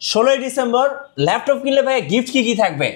16 December laptop কিনলে ভাই gift কি থাকবে?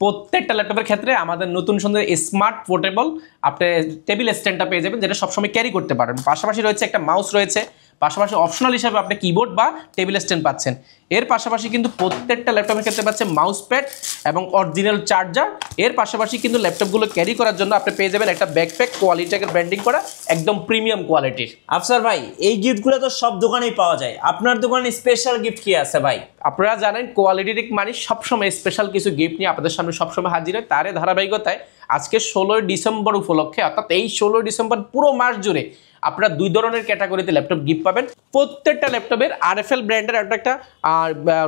প্রত্যেকটা ল্যাপটপের ক্ষেত্রে আমাদের নতুন সুন্দর স্মার্ট পোর্টেবল আপনি টেবিল স্ট্যান্ডটা পেয়ে যাবেন, যেটা সবসময় ক্যারি করতে পারেন। পাশাপাশি রয়েছে একটা মাউস রয়েছে, পাশাপাশি অপশনাল হিসেবে আপনি কিবোর্ড বা টেবিল স্ট্যান্ড পাচ্ছেন। এর পাশাপাশি কিন্তু প্রত্যেকটা ল্যাপটপের ক্ষেত্রে পাচ্ছেন মাউস প্যাড এবং অরিজিনাল চার্জার। এর পাশাপাশি কিন্তু ল্যাপটপগুলো ক্যারি করার জন্য আপনি পেয়ে যাবেন একটা ব্যাকপ্যাক, কোয়ালিটিকে ব্র্যান্ডিং করা, একদম প্রিমিয়াম কোয়ালিটির। আফসার ভাই, এই গিফটগুলো তো সব দোকানেই পাওয়া যায়, আপনার দোকানে স্পেশাল গিফট কি আছে ভাই? আপনারা জানেন কোয়ালিটির মানে সবসময় স্পেশাল কিছু গিফট নিয়ে আপনাদের সামনে সবসময় হাজির হয়। তারই ধারাবাহিকতায় আজকে 16 ডিসেম্বর উপলক্ষে, অর্থাৎ এই 16 ডিসেম্বর পুরো মাস জুড়ে আপনারা দুই ধরনের ক্যাটাগরিতে ল্যাপটপ গিফট পাবেন। প্রত্যেকটা ল্যাপটপের RFL ব্র্যান্ডের একটা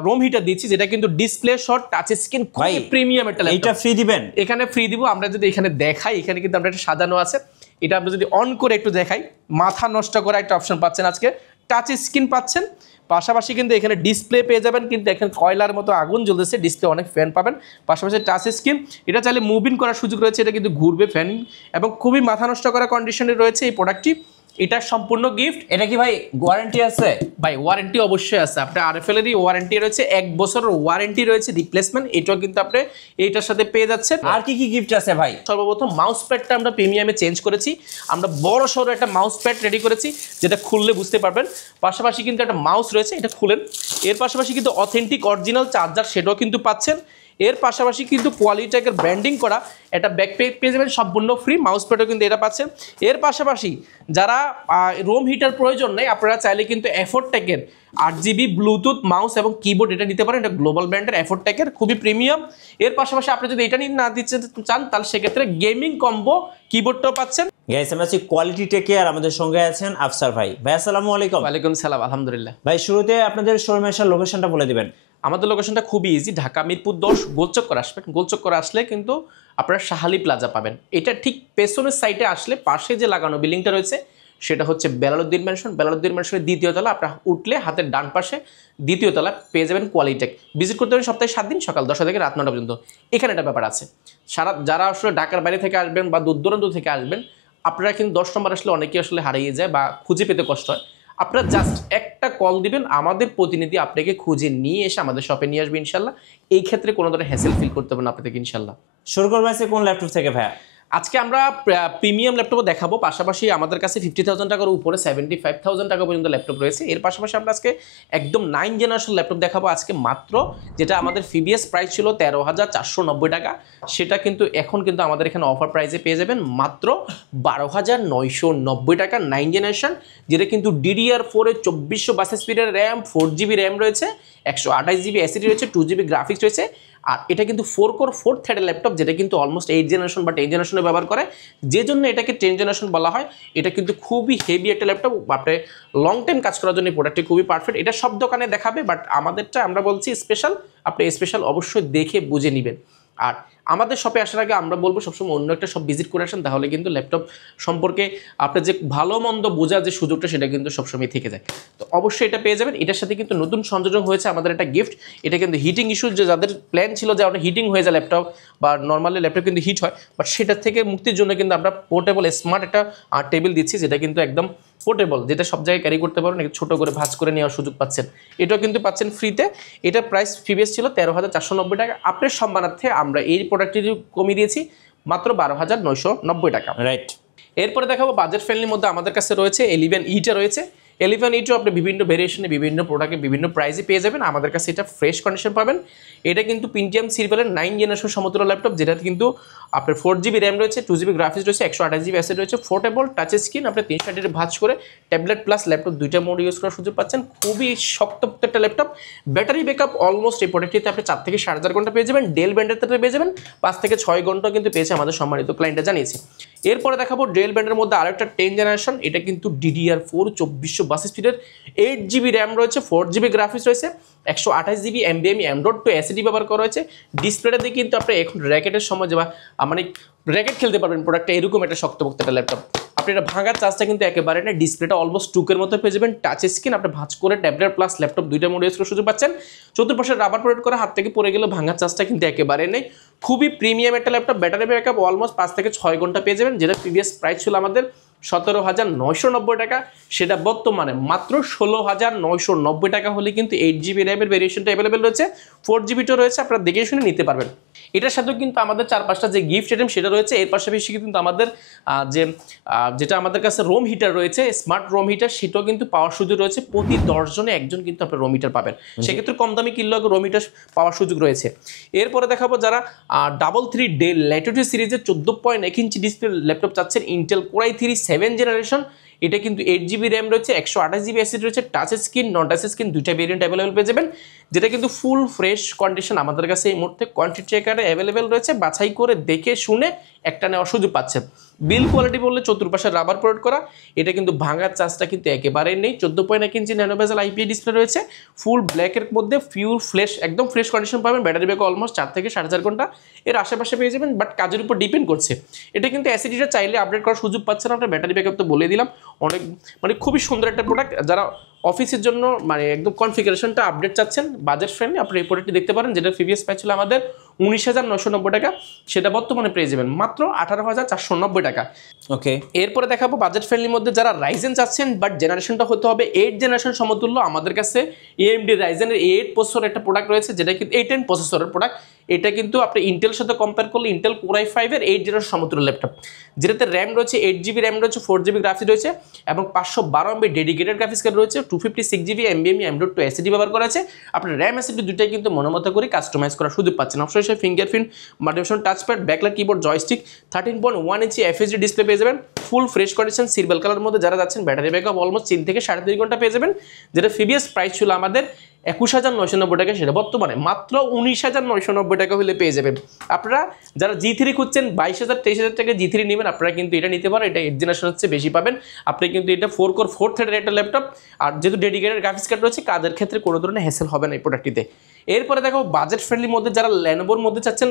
রোম হিটার দিচ্ছি, যেটা কিন্তু ডিসপ্লে শট টাচ স্ক্রিন খুবই প্রিমিয়াম একটা ল্যাপটপ। এটা ফ্রি দিবেন? এখানে ফ্রি দিব। আমরা যদি এখানে দেখাই, এখানে কিন্তু আমরা একটা সাজানো আছে, এটা আমরা যদি অন করে একটু দেখাই, মাথা নষ্ট করা একটা অপশন পাচ্ছেন আজকে, টাচ স্ক্রিন পাচ্ছেন। পাশাপাশি কিন্তু এখানে ডিসপ্লে পেয়ে যাবেন, কিন্তু এখানে কয়লার মতো আগুন জ্বলতেছে, ডিসপ্লে অনেক ফ্যান পাবেন। পাশাপাশি টাচ স্ক্রিন, এটা চাইলে মুভিং করার সুযোগ রয়েছে, এটা কিন্তু ঘুরবে ফ্যান, এবং খুবই মাথা নষ্ট করা কন্ডিশনে রয়েছে এই প্রোডাক্টটি। এটা সম্পূর্ণ গিফট। এটা কি ভাই ওয়ারেন্টি আছে? ভাই ওয়ারেন্টি অবশ্যই আছে। আপনার RFL এরই ওয়ারেন্টি রয়েছে, 1 বছরের ওয়ারেন্টি রয়েছে, রিপ্লেসমেন্ট, এটাও কিন্তু আপনি এইটার সাথে পেয়ে যাচ্ছেন। আর কি কি গিফট আছে ভাই? সর্বপ্রথম মাউস প্যাডটা আমরা প্রিমিয়ামে চেঞ্জ করেছি। আমরা বড় সড়ো একটা মাউস প্যাড রেডি করেছি, যেটা খুললে বুঝতে পারবেন। পাশাপাশি কিন্তু একটা মাউস রয়েছে, এটা খুলেন। এর পাশাপাশি কিন্তু অথেন্টিক অরিজিনাল চার্জার, সেটাও কিন্তু পাচ্ছেন। এর পাশাপাশি কিন্তু কোয়ালিটিকে ব্র্যান্ডিং করা একটা ব্যাকপ্যাক পেয়ে যাবেন সম্পূর্ণ ফ্রি, মাউস প্যাডও কিন্তু এটা পাচ্ছেন। এর পাশাপাশি যারা রোম হিটার প্রয়োজন নেই, আপনারা চাইলে কিন্তু এফোর্টেকের 8GB ব্লুটুথ মাউস এবং কিবোর্ড এটা নিতে পারেন। এটা গ্লোবাল ব্র্যান্ডের এফোর্টেকের, খুবই প্রিমিয়াম। এর পাশাপাশি আপনি যদি এটা নিয়ে না দিতে চান, তাহলে সেক্ষেত্রে গেমিং কম্বো কিবোর্ডটাও পাচ্ছেন। গাইস, আমরা আছি কোয়ালিটি টেকে, আর আমাদের সঙ্গে আছেন আফসার ভাই। ভাই আসসালামু আলাইকুম। ওয়ালাইকুম সালাম, আলহামদুলিল্লাহ। ভাই, শুরুতে আপনাদের শোরুমের লোকেশনটা বলে দিবেন। আমাদের লোকেশনটা খুবই ইজি, ঢাকা মিরপুর 10 গোলচক্কর আসবেন। গোলচক্কর আসলে কিন্তু আপনারা শাহালি প্লাজা পাবেন। এটা ঠিক পেছনের সাইডে আসলে পাশে যে লাগানো বিল্ডিংটা রয়েছে, সেটা হচ্ছে বেলালউদ্দিন ম্যানশন। বেলালউদ্দিন ম্যানশনের দ্বিতীয় তলা, আপনারা উঠলে হাতের ডান পাশে দ্বিতীয় তলা পেয়ে যাবেন কোয়ালিটেক। ভিজিট করতে পারেন সপ্তাহে 7 দিন, সকাল 10টা থেকে রাত 9টা পর্যন্ত। এখানে একটা ব্যাপার আছে, যারা আসলে ঢাকার বাইরে থেকে আসবেন বা দূর দূরান্ত থেকে আসবেন, আপনারা কিন্তু 10 নম্বর আসলে অনেকেই আসলে হারিয়ে যায় বা খুঁজে পেতে কষ্ট হয়। আপনারা জাস্ট একটা কল দিবেন, আমাদের প্রতিনিধি আপনাকে খুঁজে নিয়ে এসে আমাদের শপে নিয়ে আসবে ইনশাল্লাহ। এই ক্ষেত্রে কোনো ধরনের হ্যাসেল ফিল করতে হবে না আপনাদেরকে ইনশাল্লাহ। শুরু করবো আছে কোন ল্যাপটপ থেকে ভাইয়া? আজকে আমরা প্রিমিয়াম ল্যাপটপও দেখাবো। পাশাপাশি আমাদের কাছে 50,000 টাকার উপরে 75,000 টাকা পর্যন্ত ল্যাপটপ রয়েছে। এর পাশাপাশি আমরা আজকে একদম 9 জেনারেশন ল্যাপটপ দেখাবো আজকে মাত্র, যেটা আমাদের প্রিভিয়াস প্রাইস ছিল 13,490 টাকা, সেটা কিন্তু এখন কিন্তু আমাদের এখানে অফার প্রাইসে পেয়ে যাবেন মাত্র 12,990 টাকা। 9 জেনারেশন, যেটা কিন্তু DDR4 এর 2400 স্পিডের র্যাম, 4GB র্যাম রয়েছে, 128GB SSD রয়েছে, 2GB গ্রাফিক্স রয়েছে। আর এটা কিন্তু 4 কোর 4 থ্রেডের ল্যাপটপ, যেটা কিন্তু অলমোস্ট 8 জেনারেশন বা 10 জেনারেশনে ব্যবহার করে, যে জন্য এটাকে 10 জেনারেশন বলা হয়। এটা কিন্তু খুবই হেভি একটা ল্যাপটপ, আপনি লং টাইম কাজ করার জন্য প্রোডাক্টটি খুবই পারফেক্ট। এটা সব দোকানে দেখাবে, বাট আমাদেরটা আমরা বলছি স্পেশাল, আপনি স্পেশাল অবশ্যই দেখে বুঝে নেবেন। আর আমাদের শপে আসার আগে আমরা বলবো সবসময় অন্য একটা শপ ভিজিট করে আসেন, তাহলে কিন্তু ল্যাপটপ সম্পর্কে আপনার যে ভালো মন্দ বোঝার যে সুযোগটা, সেটা কিন্তু সবসময় থেকে যায়। তো অবশ্যই এটা পেয়ে যাবেন। এটার সাথে কিন্তু নতুন সংযোজন হয়েছে আমাদের একটা গিফট। এটা কিন্তু হিটিং ইস্যু, যে যাদের প্ল্যান ছিল যে আমরা হিটিং হয়ে যায় ল্যাপটপ, বা নর্মালি ল্যাপটপ কিন্তু হিট হয়, বাট সেটার থেকে মুক্তির জন্য কিন্তু আমরা পোর্টেবল স্মার্ট একটা টেবিল দিচ্ছি, যেটা কিন্তু একদম পোর্টেবল, যেটা সব জায়গায় ক্যারি করতে পারবেন, ছোটো করে ভাঁজ করে নেওয়ার সুযোগ পাচ্ছেন। এটাও কিন্তু পাচ্ছেন ফ্রিতে। এটা প্রাইস প্রিভিয়াস ছিল 13,490 টাকা। আপনার সম্মানার্থে আমরা এই প্রোডাক্টটি কমিয়ে দিয়েছি মাত্র 12,990 টাকা। রাইট। এরপরে দেখাবো বাজেট ফ্রেন্ডলির মধ্যে আমাদের কাছে রয়েছে 11E রয়েছে। 11E আপনি বিভিন্ন ভেরিয়েশনে, বিভিন্ন প্রোডাক্টে, বিভিন্ন প্রাইসে পেয়ে যাবেন। আমাদের কাছে এটা ফ্রেশ কন্ডিশন পাবেন। এটা কিন্তু পেন্টিয়াম সিরিজের 9 জেনারেশন সমতুল্য ল্যাপটপ, যেটাতে কিন্তু আপনার 4GB র্যাম রয়েছে, 2GB গ্রাফিক্স রয়েছে, 128GB SSD রয়েছে, পোর্টেবল টাচ স্ক্রিন, আপনি 360 ভাঁজ করে ট্যাবলেট প্লাস ল্যাপটপ দুইটা মোড ইউজ করার সুযোগ পাচ্ছেন। খুবই শক্ত একটা ল্যাপটপ। ব্যাটারি ব্যাকআপ অলমোস্ট এই প্রোডাক্টটিতে আপনি 4 থেকে 4.5 ঘন্টা পেয়ে যাবেন। ডেল ব্যান্ডের ক্ষেত্রে পেয়ে যাবেন 5 থেকে 6 ঘন্টা কিন্তু পেয়েছে আমাদের সম্মানিত ক্লায়েন্টরা জানিয়েছে। এরপরে দেখাবো ডেল ব্যান্ডের মধ্যে আরেকটা 10 জেনারেশন। এটা কিন্তু DDR4 2400 স্পিডের 8GB র্যাম রয়েছে, 4GB গ্রাফিক্স রয়েছে, 128GB NVMe M.2 SSD ব্যবহার করা হয়েছে। ডিসপ্লেটা দিয়ে কিন্তু আপনি এখন র্যাকেটের সময় যে মানে র্যাকেট খেলতে পারবেন প্রোডাক্টটা, এরকম একটা শক্তপোক্ত একটা ল্যাপটপ। আপনি এটা ভাঙার চার্জটা কিন্তু একেবারে না। ডিসপ্লেটা অলমোস্ট টুকের মতো পেয়ে যাবেন, টাচ স্ক্রিন, আপনি ভাঁজ করে ট্যাবলেট প্লাস ল্যাপটপ দুইটা মোড ইউজ করার সুযোগ পাচ্ছেন। চতুর্পাশে রাবার প্রোটেক্ট করে হাত থেকে পড়ে গেলেও ভাঙার চার্জটা কিন্তু একেবারে নেই। খুবই প্রিমিয়াম একটা ল্যাপটপ। ব্যাটারি ব্যাকআপ অলমোস্ট 5 থেকে 6 ঘন্টা পেয়ে যাবেন, যেটা প্রিভিয়াস প্রাইস ছিল আমাদের 17,990 টাকা, সেটা বর্তমানে মাত্র 16,990 টাকা হলে কিন্তু 8GB র্যামের ভেরিয়েশনটা অ্যাভেলেবেল রয়েছে। 4GBটা রয়েছে, আপনারা দেখে শুনে নিতে পারবেন। এটার সাথেও কিন্তু আমাদের 4-5টা যে গিফট আইটেম সেটা রয়েছে। এর পাশাপাশি কিন্তু আমাদের যেটা আমাদের কাছে রুম হিটার রয়েছে, স্মার্ট রুম হিটার, সেটাও কিন্তু পাওয়ার সুযোগ রয়েছে। প্রতি 10 জনে একজন কিন্তু আপনার রুম হিটার পাবেন। সেক্ষেত্রে কম দামি কিনলেও রুম হিটার পাওয়ার সুযোগ রয়েছে। এরপরে দেখাবো যারা 3 ডেল ল্যাটিটিউড সিরিজের 14.1 ইঞ্চি ডিসপ্লে ল্যাপটপ চাচ্ছেন, ইন্টেল কোর i3 7 জেনারেশন, এটা কিন্তু 8GB র্যাম রয়েছে, 128GB এসএসডি রয়েছে, টাচ স্ক্রিন নন টাচ স্ক্রিন দুইটা ভেরিয়েন্ট অ্যাভেলেবেল পেয়ে যাবেন, যেটা কিন্তু ফুল ফ্রেশ কন্ডিশন আমাদের কাছে এই মুহূর্তে কোয়ান্টিটি চেকারে অ্যাভেলেবেল রয়েছে। বাছাই করে দেখে শুনে একটা নেওয়ার সুযোগ পাচ্ছেন। বিল কোয়ালিটি বললে চতুর্পাশে রাবার প্রোডাক্ট করা, এটা কিন্তু ভাঙার চান্সটা কিন্তু একেবারেই নেই। 14.1 inch nano bezel IPS display রয়েছে, ফুল ব্ল্যাকের মধ্যে পিওর ফ্রেশ একদম ফ্রেশ কন্ডিশন পাবেন। ব্যাটারি ব্যাকআপ অলমোস্ট 4 থেকে 4.5 ঘন্টা এর আশেপাশে পেয়ে যাবেন, বাট কাজের উপর ডিপেন্ড করছে। এটা কিন্তু অ্যাসিডিটা চাইলে আপডেট করার সুযোগ পাচ্ছেন আপনার। ব্যাটারি ব্যাকআপ তো বলে দিলাম, অনেক খুবই সুন্দর একটা প্রোডাক্ট। যারা অফিসের জন্য একদম কনফিগারেশনটা আপডেট চাচ্ছেন, বাজেট ফ্রেন্ডলি, আপনি এই প্রোডাক্টটি দেখতে পারেন, যেটা প্রিভিয়াস প্রাইস ছিল আমাদের 19,990 টাকা, সেটা বর্তমানে পেয়ে যাবেন মাত্র 18,490 টাকা। ওকে, এরপরে দেখাবো বাজেট ফ্রেন্ডলির মধ্যে যারা রাইজেন চাচ্ছেন, বাট জেনারেশনটা হতে হবে 8 জেনারেশন সমতুল্য। আমাদের কাছে AMD রাইজেনের 8 প্রসেসর একটা প্রোডাক্ট রয়েছে, যেটা কিন্তু 810 প্রসেসরের প্রোডাক্ট। এটা কিন্তু আপনি ইন্টেলের সাথে কম্পেয়ার করলে ইন্টেল কোর i5 এর 8 জেনারেশন সমতুল্য ল্যাপটপ, যেটাতে র্যাম রয়েছে 8GB র্যাম রয়েছে, 4GB গ্রাফিক্স রয়েছে এবং 512 MB ডেডিকেটেড গ্রাফিক্স কার্ড রয়েছে, 256GB NVMe M.2 SSD ব্যবহার করা আছে। আপনার র্যাম এসএসডি দুটাই কিন্তু মনোমতো করে কাস্টমাইজ করার সুযোগ পাচ্ছেন। অপশন হিসেবে fingerprint, multifunction touchpad, backlight keyboard, joystick, 13.1 ইঞ্চি FHD ডিসপ্লে পেয়ে যাবেন, ফুল ফ্রেশ কন্ডিশন সিলভার কালারের মধ্যে যারা যাচ্ছেন। ব্যাটারি ব্যাকআপ অলমোস্ট 3 থেকে 3.5 ঘন্টা পেয়ে যাবেন, যেটা প্রিভিয়াস প্রাইস ছিল আমাদের 21,990 টাকা, সেটা বর্তমানে মাত্র 19,990 টাকা হলে পেয়ে যাবেন। আপনারা যারা G3 খুঁজছেন 22,000 23,000 টাকা G3 নেবেন, আপনারা কিন্তু এটা নিতে পারেন। এটা 8 জেনারেশন হচ্ছে বেশি পাবেন আপনি, কিন্তু এটা 4 কোর 4 থ্রেডের একটা ল্যাপটপ, আর যেহেতু ডেডিকেটেড গ্রাফিক্স কার্ড রয়েছে, কাজের ক্ষেত্রে কোনো ধরনের হ্যাসেল হবে না এই প্রোডাক্টটিতে। এরপরে দেখো বাজেট ফ্রেন্ডলির মধ্যে যারা ল্যানোভোর মধ্যে চাচ্ছেন,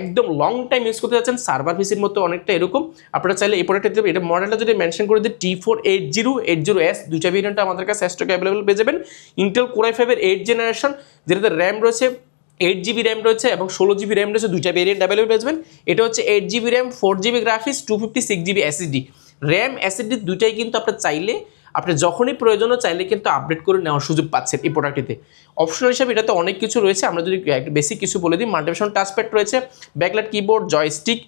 একদম লং টাইম ইউজ করতে যাচ্ছেন, সার্ভার পিসির মতো অনেকটা এরকম, আপনারা চাইলে এই প্রোডাক্টটি, এটা মডেলটা যদি মেনশন করে দিই T48080S, দুইটা ভেরিয়েন্ট আমাদের কাছে স্টকে অ্যাভেলেবল পেয়ে যাবেন। ইন্টেল কোর i5 এর 8 জেনারেশন, যেটাতে র্যাম রয়েছে 8GB র্যাম রয়েছে এবং 16GB র্যাম রয়েছে, দুইটা ভেরিয়েন্ট অ্যাভেলেবল পেয়ে যাবেন। এটা হচ্ছে 8GB RAM, 4GB graphics, 256GB SSD RAM SSD দুইটাই কিন্তু আপনার চাইলে আপনি যখনই প্রয়োজনও চাইলে কিন্তু আপডেট করে নেওয়ার সুযোগ পাচ্ছেন এই প্রোডাক্টটিতে। অপশনাল হিসাবে এটাতে অনেক কিছু রয়েছে, আমরা যদি বেসিক কিছু বলে দিই, মাল্টিফাংশন টাচপ্যাড রয়েছে, ব্যাকলাইট কিবোর্ড, জয়স্টিক,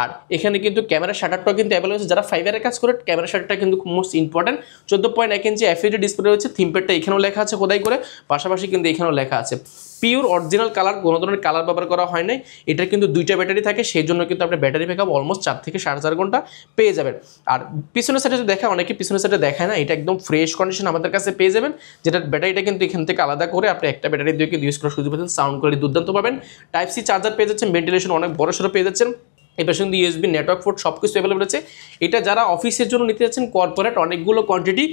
আর এখানে কিন্তু ক্যামেরা শাটারটাও কিন্তু অ্যাভেলেবল আছে। যারা ফাইবারের কাজ করে, ক্যামেরা শাটারটা কিন্তু মোস্ট ইম্পর্টেন্ট। 14.1 ইঞ্চি FHD ডিসপ্লে রয়েছে, থিমপ্যাডটা এখানেও লেখা আছে খোদাই করে, পাশাপাশি কিন্তু এখানেও লেখা আছে পিওর অরিজিনাল কালার, কোনো ধরনের কালার ব্যবহার করা হয় নাই। এটা কিন্তু দুইটা ব্যাটারি থাকে, সেই জন্য কিন্তু আপনার ব্যাটারি ব্যাকআপ অলমোস্ট 4 থেকে 4.5 ঘন্টা পেয়ে যাবেন। আর পিছনের সাইডে দেখা, অনেকে পিছনের সাইডে দেখায় না, এটা একদম ফ্রেশ কন্ডিশন আমাদের কাছে পেয়ে যাবেন, যেটা ব্যাটারিটা কিন্তু এখান থেকে আলাদা করে আপনি একটা ব্যাটারি দিয়ে কিন্তু ইউজ করার সুযোগ পাচ্ছেন। সাউন্ড কোয়ালিটি দুর্দান্ত পাবেন, টাইপ সি চার্জার পেয়ে যাচ্ছেন, ভেন্টিলেশন অনেক বড় সড়ো পেয়ে যাচ্ছেন, এই পাশে কিন্তু USB নেটওয়ার্ক পোর্ট সব কিছু অ্যাভেলেবল আছে। এটা যারা অফিসের জন্য নিতে যাচ্ছেন, কর্পোরেট অনেকগুলো কোয়ান্টিটি,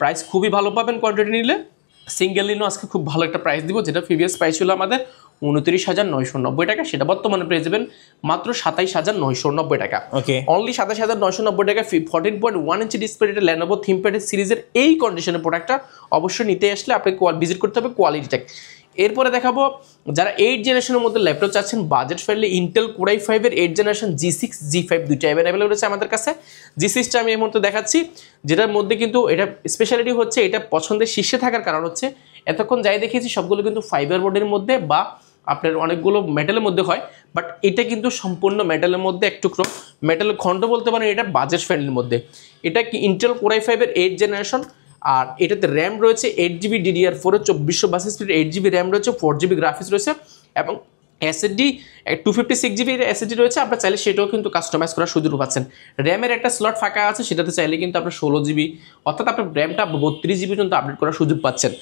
প্রাইস খুবই ভালো পাবেন কোয়ান্টিটি নিলে। সিঙ্গেল নিলেও আজকে খুব ভালো একটা প্রাইস দিব, যেটা প্রিভিয়াস প্রাইস ছিল আমাদের 29,990 টাকা, সেটা বর্তমানে পেয়ে যাবেন মাত্র 27,990 টাকা। ওকে, অনলি 27,990 টাকা। 14.1 ইঞ্চি ডিসপ্লে ল্যানোভো থিমপ্যাড সিরিজের এই কন্ডিশনের প্রোডাক্টটা অবশ্যই নিতে আসলে আপনি ভিজিট করতে হবে কোয়ালিটি টেক। এরপরে দেখাবো যারা 8 জেনারেশনের মধ্যে ল্যাপটপ চাচ্ছেন, budget friendly, Intel core i5 এর 8 জেনারেশন G6 G5 দুইটা অ্যাভেলেবল রয়েছে আমাদের কাছে। G6টা আমি এই মুহূর্তে দেখাচ্ছি, যেটার মধ্যে কিন্তু এটা স্পেশালিটি হচ্ছে, এটা পছন্দের শীর্ষে থাকার কারণ হচ্ছে এতক্ষণ যাই দেখিয়েছি সবগুলো কিন্তু ফাইবার বোর্ডের মধ্যে বা আপনার অনেকগুলো মেটালের মধ্যে হয়, বাট এটা কিন্তু সম্পূর্ণ মেটালের মধ্যে, একটু মেটালের খণ্ড বলতে পারেন। এটা বাজেট ফ্রেন্ডলির মধ্যে, এটা কি ইন্টেল কোর i5 এর 8 জেনারেশন, আর এটাতে র্যাম রয়েছে 8GB DDR4 এর 2422 স্পিড, 8GB র্যাম রয়েছে, 4GB গ্রাফিক্স রয়েছে এবং এসএসডি 256GB এসএসডি রয়েছে। আপনার চাইলে সেটাও কিন্তু কাস্টমাইজ করার সুযোগ পাচ্ছেন। র্যামের একটা স্লট ফাঁকা আছে, সেটাতে চাইলে কিন্তু আপনার 16GB, অর্থাৎ আপনার র্যামটা 32GB পর্যন্ত আপডেট করার সুযোগ পাচ্ছেন।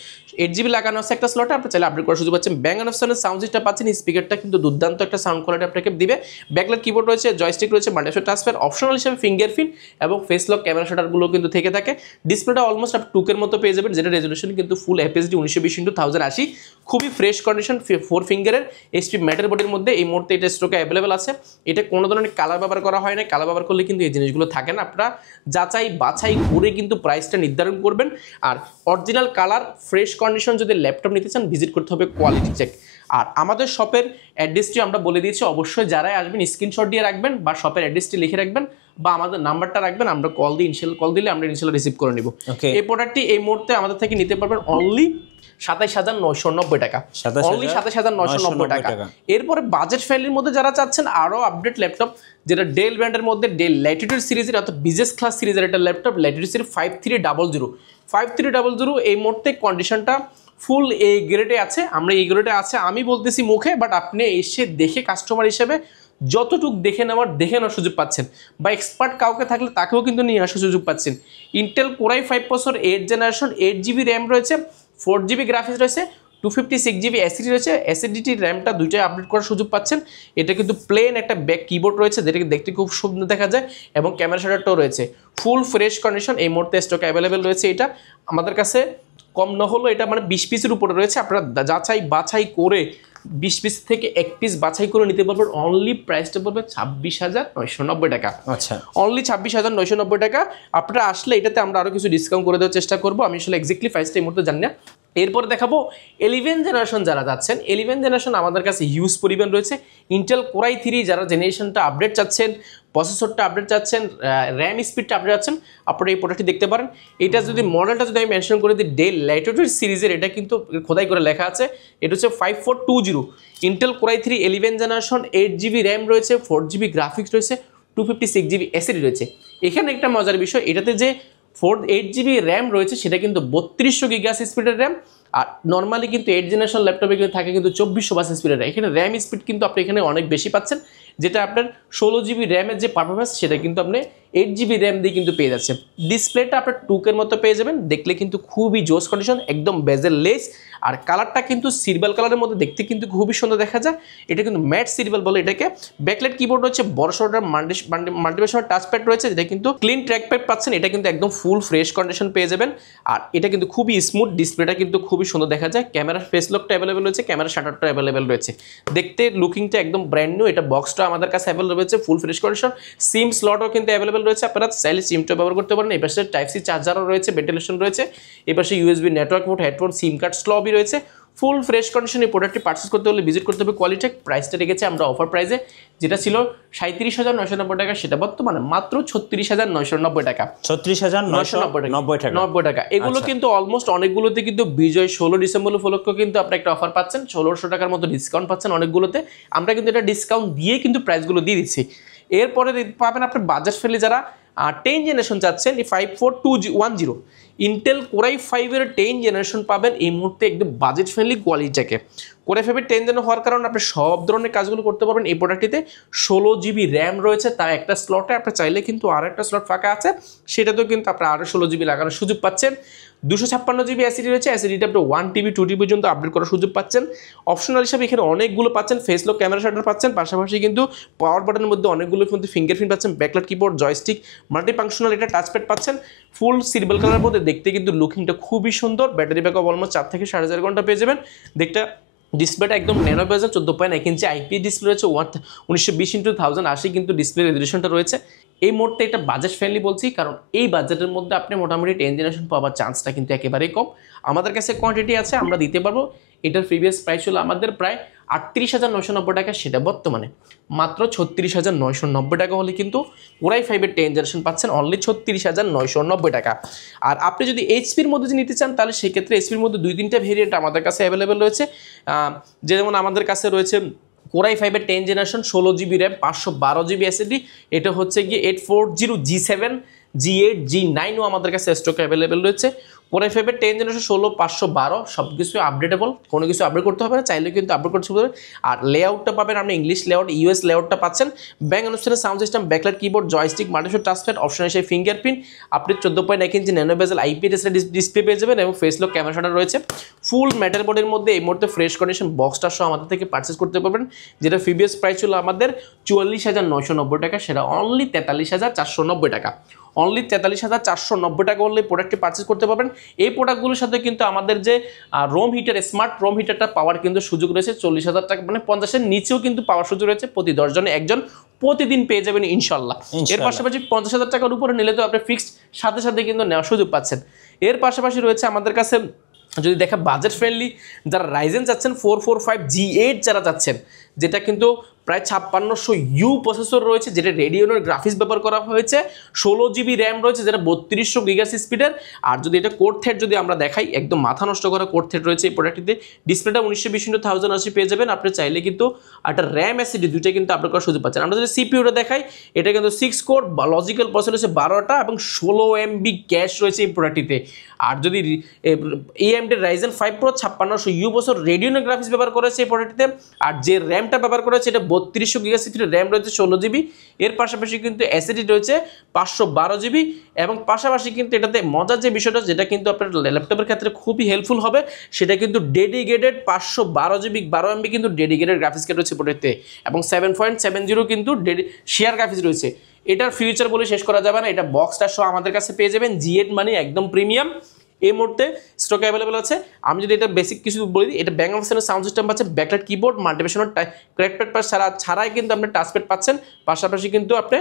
8GB লাগানো আছে একটা স্লটে, আপনি চাইলে আপডেট করার সুযোগ পাচ্ছেন। ব্যাং অপশনের সাউন্ড সিস্টেম পাচ্ছেন, স্পিকারটা কিন্তু দুর্দান্ত একটা সাউন্ড কোয়ালিটি আপনাকে দিবে। ব্যাকলাইট কিবোর্ড রয়েছে, জয়স্টিক রয়েছে, মাল্টিফাংশন টাচপ্যাড, অপশনাল হিসেবে ফিঙ্গারপ্রিন্ট এবং ফেস লক ক্যামেরা শাটারগুলো কিন্তু থেকে থাকে। ডিসপ্লেটা অলমোস্ট আপনি 2K মতো পেয়ে যাবেন, যেটা রেজলিউশন কিন্তু ফুল FHD 1920x1080, খুবই ফ্রেশ কন্ডিশন, 4 ফিঙ্গারের HP ম্যাটার বডির মধ্যে এই মুহূর্তে এটা স্টকে অ্যাভেলেবেল আছে। এটা কোনো ধরনের কালার ব্যবহার করা হয় না, কালার ব্যবহার করলে কিন্তু এই জিনিসগুলো থাকে না। আপনারা যাচাই বাছাই করে কিন্তু প্রাইসটা নির্ধারণ করবেন। আর অরিজিনাল কালার ফ্রেশ কন্ডিশন যদি ল্যাপটপ নিতে চান, ভিজিট করতে হবে কোয়ালিটি চেক। আর আমাদের শপের অ্যাড্রেসটি আমরা বলে দিয়েছি, অবশ্যই যারাই আসবেন স্ক্রিনশট দিয়ে রাখবেন বা শপের অ্যাড্রেসটি লিখে রাখবেন। বা আমাদের নাম্বারটা রাখবেন, আমরা কল দিয়ে ইনশাল্লাহ কল দিলে আমরা ইনশাল্লাহ রিসিভ করে নিব। ওকে, এই প্রোডাক্টটি এই মুহূর্তে আমাদের থেকে নিতে পারবেন অনলি 27,990 টাকা, অনলি 27,990 টাকা। এরপরে বাজেট ফ্রেন্ডলির মধ্যে যারা চাচ্ছেন আরও আপডেট ল্যাপটপ, যেটা ডেল ব্র্যান্ডের মধ্যে ডেল ল্যাটিটিউড সিরিজের অর্থাৎ বিজনেস ক্লাস সিরিজের একটা ল্যাপটপ, ল্যাটিটিউড সিরিজ 5300 এই মুহূর্তে কন্ডিশনটা ফুল এ গ্রেডে আছে। আমরা এই গ্রেডে আছে আমি বলতেছি মুখে, বাট আপনি এসে দেখে কাস্টমার হিসেবে যতটুক দেখে নেওয়ার সুযোগ পাচ্ছেন, বা এক্সপার্ট কাউকে থাকলে তাকেও কিন্তু নিয়ে আসার সুযোগ পাচ্ছেন। Intel core i 5 processor 8 generation, 8GB RAM রয়েছে, 4GB গ্রাফিক্স রয়েছে, 256GB এসএসডি রয়েছে। এসএসডি র্যামটা দুইটাই আপডেট করার সুযোগ পাচ্ছেন। এটা কিন্তু প্লেন একটা ব্যাক কিবোর্ড রয়েছে, যেটাকে দেখতে খুব সুন্দর দেখা যায়, এবং ক্যামেরা শাটারটাও রয়েছে ফুল ফ্রেশ কন্ডিশন। এই মুহূর্তে স্টক অ্যাভেলেবেল রয়েছে। এটা আমাদের কাছে কম না হলো এটা মানে 20 পিসের উপরে রয়েছে। আপনারা যাচাই বাছাই করে 20 পিস থেকে 1 পিস বাছাই করে নিতে পারবেন। অনলি প্রাইসটা পড়বে 26,990 টাকা। আচ্ছা, অনলি 26,990 টাকা। আপনারা আসলে এটাতে আমরা আরও কিছু ডিসকাউন্ট করে দেওয়ার চেষ্টা করবো। আমি আসলে এক্স্যাক্টলি প্রাইসটা এই মুহূর্তে জানি না। এরপরে দেখাবো 11 জেনারেশন যারা যাচ্ছেন। 11 জেনারেশন আমাদের কাছে হিউজ পরিমাণ রয়েছে। ইন্টেল কোরাই 3 যারা জেনারেশনটা আপডেট চাচ্ছেন, প্রসেসরটা আপডেট চাচ্ছেন, র্যাম স্পিডটা আপডেট চাচ্ছেন, আপনারা এই প্রোডাক্টটি দেখতে পারেন। এটা যদি মডেলটা যদি আমি মেনশন করে দিই, ডেল ল্যাটিটিউড সিরিজের, এটা কিন্তু খোদাই করে লেখা আছে। এটা হচ্ছে 5420 Intel core i 3 11 generation, 8GB RAM রয়েছে, 4GB গ্রাফিক্স রয়েছে, 256GB এসএসডি রয়েছে। এখানে একটা মজার বিষয়, এটাতে যে 8GB র্যাম রয়েছে সেটা কিন্তু 3200 গিগাহার্টজ স্পিডের র্যাম। আর নর্মালি কিন্তু 8 জেনারেশন ল্যাপটপে কিন্তু থাকে কিন্তু 2400 বাস স্পিডের র্যাম। এখানে র্যাম স্পিড কিন্তু আপনি এখানে অনেক বেশি পাচ্ছেন, যেটা আপনার 16GB র্যামের যে পারফরমেন্স সেটা কিন্তু আপনি 8GB র্যাম দিয়ে কিন্তু পেয়ে যাচ্ছেন। ডিসপ্লেটা আপনার টুকের মতো পেয়ে যাবেন, দেখলে কিন্তু খুবই জোস কন্ডিশন, একদম বেজেল লেস। আর কালারটা কিন্তু সিলভার কালারের মধ্যে দেখতে কিন্তু খুবই সুন্দর দেখা যায়। এটা কিন্তু ম্যাট সিলভার বলে এটাকে। ব্যাকলাইট কিবোর্ড রয়েছে, বড় সড়টার মাল্টিপ্যাশনাল টাচপ্যাড রয়েছে, যেটা কিন্তু ক্লিন ট্র্যাকপ্যাড পাচ্ছেন। এটা কিন্তু একদম ফুল ফ্রেশ কন্ডিশন পেয়ে যাবেন। আর এটা কিন্তু খুবই স্মুথ, ডিসপ্লেটা কিন্তু খুবই সুন্দর দেখা যায়। ক্যামেরার ফেস লকটা অ্যাভেলেবেল রয়েছে, ক্যামেরা শাটারটা অ্যাভেলেবেল রয়েছে। দেখতে লুকিংটা একদম ব্র্যান্ড নিউ। এটা বক্সটা আমাদের কাছে অ্যাভেলেবেল রয়েছে, ফুল ফ্রেশ কন্ডিশন। সিম স্লটও কিন্তু অ্যাভেলেবেল রয়েছে, আপনারা চাইলে সিমটা ব্যবহার করতে পারেন। এই পাশে টাইপ সি চার্জারও রয়েছে, ভেন্টিলেশন রয়েছে। এই পাশে USB network port, headphone, SIM card স্লবই রয়েছে। ফুল ফ্রেশ কন্ডিশনে এই প্রোডাক্টটি পারচেস করতে হলে ভিজিট করতে হবে কোয়ালিটেক। প্রাইসটা রেখেছে আমরা অফার প্রাইসে, যেটা ছিল 37,990 টাকা, সেটা বর্তমানে মাত্র 36,990 টাকা। 36,990 টাকা। এগুলো কিন্তু অলমোস্ট অনেকগুলোতে কিন্তু বিজয় 16 ডিসেম্বর উপলক্ষে কিন্তু আপনি একটা অফার পাচ্ছেন, 1600 টাকার মতো ডিসকাউন্ট পাচ্ছেন অনেকগুলোতে। আমরা কিন্তু এটা ডিসকাউন্ট দিয়ে কিন্তু প্রাইসগুলো দিয়ে দিচ্ছি। এরপরে পাবেন আপনি বাজাজ ফ্রেন্ডলি যারা 10 জেনারেশন চাচ্ছেন, এই 5420 ইন্টেল কোরাই 5-এর 10 জেনারেশন পাবেন এই মুহূর্তে একদম বাজেট ফ্রেন্ডলি কোয়ালিটিটাকে। কোরাই 5-এর 10 জেনারেশন হওয়ার কারণে আপনি সব ধরনের কাজগুলো করতে পারবেন এই প্রোডাক্টটিতে। 16GB র্যাম রয়েছে, তার একটা স্লটে আপনি চাইলে কিন্তু আর একটা স্লট ফাঁকা আছে, সেটাতেও কিন্তু আপনি আরও 16GB লাগানোর সুযোগ পাচ্ছেন। 256GB এসএসডি রয়েছে, এসএসডিটা আপনি 1TB 2TB পর্যন্ত আপডেট করার সুযোগ পাচ্ছেন। অপশনাল হিসাবে এখানে অনেকগুলো পাচ্ছেন, ফেস লক ক্যামেরা শাটার পাচ্ছেন, পাশাপাশি কিন্তু পাওয়ার বাটনের মধ্যে অনেকগুলো কিন্তু ফিঙ্গারপ্রিন্ট পাচ্ছেন, ব্যাকলাইট কিবোর্ড, জয়স্টিক, মাল্টিফাংশনাল এটা টাচপ্যাড পাচ্ছেন। ফুল সিলভার কালারের মধ্যে দেখতে কিন্তু লুকিংটা খুবই সুন্দর। ব্যাটারি ব্যাকআপ অলমোস্ট 4 থেকে 4.5 ঘন্টা পেয়ে যাবেন। দেখতে ডিসপ্লেটা একদম ন্যানো বেজেল, 14.1 ইঞ্চি আইপিএস ডিসপ্লে রয়েছে, 1920x1080 কিন্তু ডিসপ্লে রেজলিউশনটা রয়েছে। এই মোডটা এটা বাজেট ফ্রেন্ডলি বলছি, কারণ এই বাজেটের মধ্যে আপনি মোটামুটি 10 জেনারেশন পাওয়ার চান্সটা কিন্তু একেবারেই কম। আমাদের কাছে কোয়ান্টিটি আছে, আমরা দিতে পারবো। এটার প্রিভিয়াস প্রাইস ছিল আমাদের প্রায় 38,990 টাকা, সেটা বর্তমানে মাত্র 36,990 টাকা হলে কিন্তু কোরাই 5-এর 10 জেনারেশন পাচ্ছেন অনলি 36,990 টাকা। আর আপনি যদি এইচপির মধ্যে নিতে চান, তাহলে সেক্ষেত্রে এইচপির মধ্যে 2-3টা ভেরিয়েন্ট আমাদের কাছে অ্যাভেলেবেল রয়েছে। যেমন আমাদের কাছে রয়েছে কোরাই 5-এর 10 generation, 16GB RAM, 512GB SSD. এটা হচ্ছে গিয়ে 840 G7, G8, G9ও আমাদের কাছে স্টক অ্যাভেলেবেল রয়েছে। কোরাই 5-এর 10 জেনারেশন 16, 512 সব কিছু আপডেটেবল, কোনো কিছু আপডেট করতে হবে না, চাইলে কিন্তু আপডেট করতে হবে। আর লেআউটটা পাবেন আপনি ইংলিশ লেআউট, ইউএস লেআউটটা পাচ্ছেন। ব্যাং অনুষ্ঠানের sound system, backlight keyboard, joystick, multipad touchpad, option হিসেবে ফিঙ্গারপ্রিন্ট, আপনি 14.1 inch nano bezel IPS display পেয়ে যাবেন, এবং ফেস লক ক্যামেরা শাটার রয়েছে। ফুল মেটাল বোর্ডের মধ্যে এই মুহূর্তে ফ্রেশ কন্ডিশন বক্সটা সহ আমাদের থেকে পারচেস করতে পারবেন, যেটা প্রিভিয়াস প্রাইস ছিল আমাদের 44,990 টাকা, সেটা অনলি 43,490 টাকা। অনলি 43,490 টাকা হলে প্রোডাক্টটি পারচেস করতে পারবেন। এই প্রোডাক্টগুলোর সাথে কিন্তু আমাদের যে রোম হিটার, স্মার্ট রোম হিটারটা পাওয়ার কিন্তু সুযোগ রয়েছে 40,000 টাকা, মানে 50-এর নিচেও কিন্তু পাওয়ার সুযোগ রয়েছে। প্রতি 10 জনে একজন প্রতিদিন পেয়ে যাবেন ইনশাল্লাহ। এর পাশাপাশি 50,000 টাকার উপরে নিলে তো আপনি ফিক্সড সাথে সাথে কিন্তু নেওয়ার সুযোগ পাচ্ছেন। এর পাশাপাশি রয়েছে আমাদের কাছে যদি দেখা বাজেট ফ্রেন্ডলি যারা রাইজেন চাচ্ছেন 445 G8 যারা চাচ্ছেন, যেটা কিন্তু প্রায় 5600 ইউ প্রসেসর রয়েছে, যেটা রেডিয়নের গ্রাফিক্স ব্যবহার করা হয়েছে, 16 জিবি র্যাম রয়েছে, যেটা 3200 গিগাহার্টজ স্পিডের। আর যদি এটা কোর থ্রেড যদি আমরা দেখাই, একদম মাথা নষ্ট করা কোর থ্রেড রয়েছে এই প্রোডাক্টটিতে। ডিসপ্লেটা 1920x1080 পেয়ে যাবেন। আপনি চাইলে কিন্তু একটা র্যাম এসএসডি দুইটা কিন্তু আপলোড করার সুযোগ পাচ্ছেন। আমরা যদি সিপিইউটা দেখাই, এটা কিন্তু 6 কোর লজিক্যাল প্রসেসর রয়েছে 12টা এবং 16 এমবি ক্যাশ রয়েছে এই প্রোডাক্টটিতে। আর যদি AMD Ryzen 5 Pro 5600 ইউ বছর রেডিয়নের গ্রাফিক্স ব্যবহার করেছে এই প্রোডাক্টটিতে। আর যে র্যামটা ব্যবহার করেছে এটা 3200 গিগাহার্টজ র্যাম রয়েছে, 16 জিবি। এর পাশাপাশি কিন্তু এসএসডি রয়েছে 512 জিবি। এবং পাশাপাশি কিন্তু এটাতে মজার যে বিষয়টা, যেটা কিন্তু আপনার ল্যাপটপের ক্ষেত্রে খুবই হেল্পফুল হবে, সেটা কিন্তু ডেডিকেটেড 512 জিবি 12 এমবি কিন্তু ডেডিকেটেড গ্রাফিক্স কার্ড রয়েছে প্রোডাক্টে, এবং 7.70 কিন্তু শেয়ার গ্রাফিক্স রয়েছে। এটার ফিউচার বলে শেষ করা যাবে না। এটা বক্সটা সহ আমাদের কাছে পেয়ে যাবেন, G8 মানে একদম প্রিমিয়াম। এই মুহূর্তে স্টক অ্যাভেলেবল আছে। আমি যদি এটা বেসিক কিছু বলি দিই, এটা ব্যাং অফিসের সাউন্ড সিস্টেম পাচ্ছে, ব্যাকলাইট কিবোর্ড, মাল্টিপ্যাশনের ক্র্যাকপ্যাড পাস ছাড়াই কিন্তু আপনি টাচপ্যাড পাচ্ছেন, পাশাপাশি কিন্তু আপনি